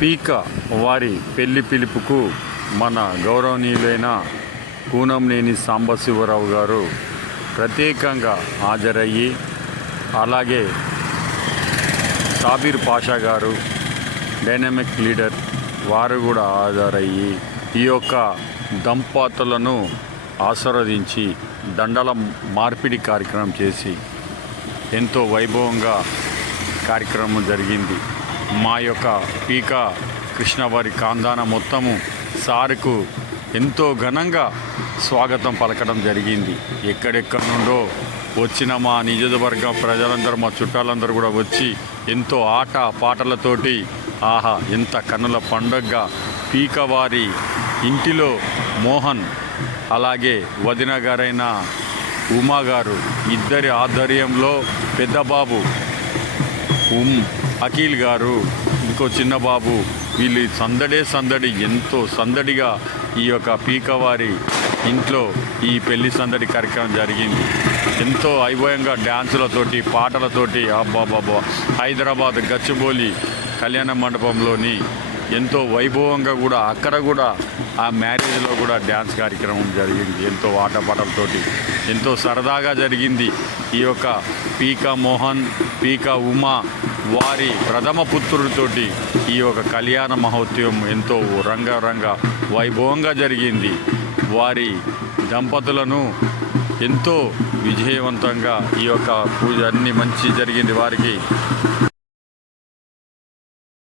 పీక వారి పెళ్ళి పిలుపుకు మన గౌరవనీయులైన కూనంనేని సాంబశివరావు గారు ప్రత్యేకంగా హాజరయ్యి అలాగే సాబీర్ పాషా గారు డైనమిక్ లీడర్ వారు కూడా హాజరయ్యి ఈ యొక్క దంపతులను ఆశీర్వదించి దండల మార్పిడి కార్యక్రమం చేసి ఎంతో వైభవంగా కార్యక్రమం జరిగింది. మా యొక్క పీక కృష్ణవారి కాందాన మొత్తము సారుకు ఎంతో ఘనంగా స్వాగతం పలకడం జరిగింది. ఎక్కడెక్కడి నుండో వచ్చిన మా నియోజకవర్గ ప్రజలందరూ మా చుట్టాలందరూ కూడా వచ్చి ఎంతో ఆట పాటలతోటి ఆహా ఎంత కన్నుల పండగగా పీకవారి ఇంటిలో మోహన్ అలాగే వదిన గారైన ఉమా గారు ఇద్దరి ఆధ్వర్యంలో పెద్దబాబు ఉమ్ అఖిల్ గారు ఇంకో చిన్న బాబు వీళ్ళు సందడే సందడి ఎంతో సందడిగా ఈ యొక్క పీకవారి ఇంట్లో ఈ పెళ్ళి సందడి కార్యక్రమం జరిగింది. ఎంతో వైభవంగా డ్యాన్సులతోటి పాటలతోటి అబ్బాబాబా హైదరాబాద్ గచ్చిబోలి కళ్యాణ మండపంలోని ఎంతో వైభవంగా కూడా అక్కడ కూడా ఆ మ్యారేజ్లో కూడా డ్యాన్స్ కార్యక్రమం జరిగింది. ఎంతో ఆటపాటలతోటి ఎంతో సరదాగా జరిగింది. ఈ యొక్క పీకా మోహన్ పీకా ఉమా వారి ప్రథమ పుత్రుడితోటి ఈ యొక్క కళ్యాణ మహోత్సవం ఎంతో రంగరంగ వైభవంగా జరిగింది. వారి దంపతులను ఎంతో విజయవంతంగా ఈ యొక్క పూజ అన్ని మంచి జరిగింది. వారికి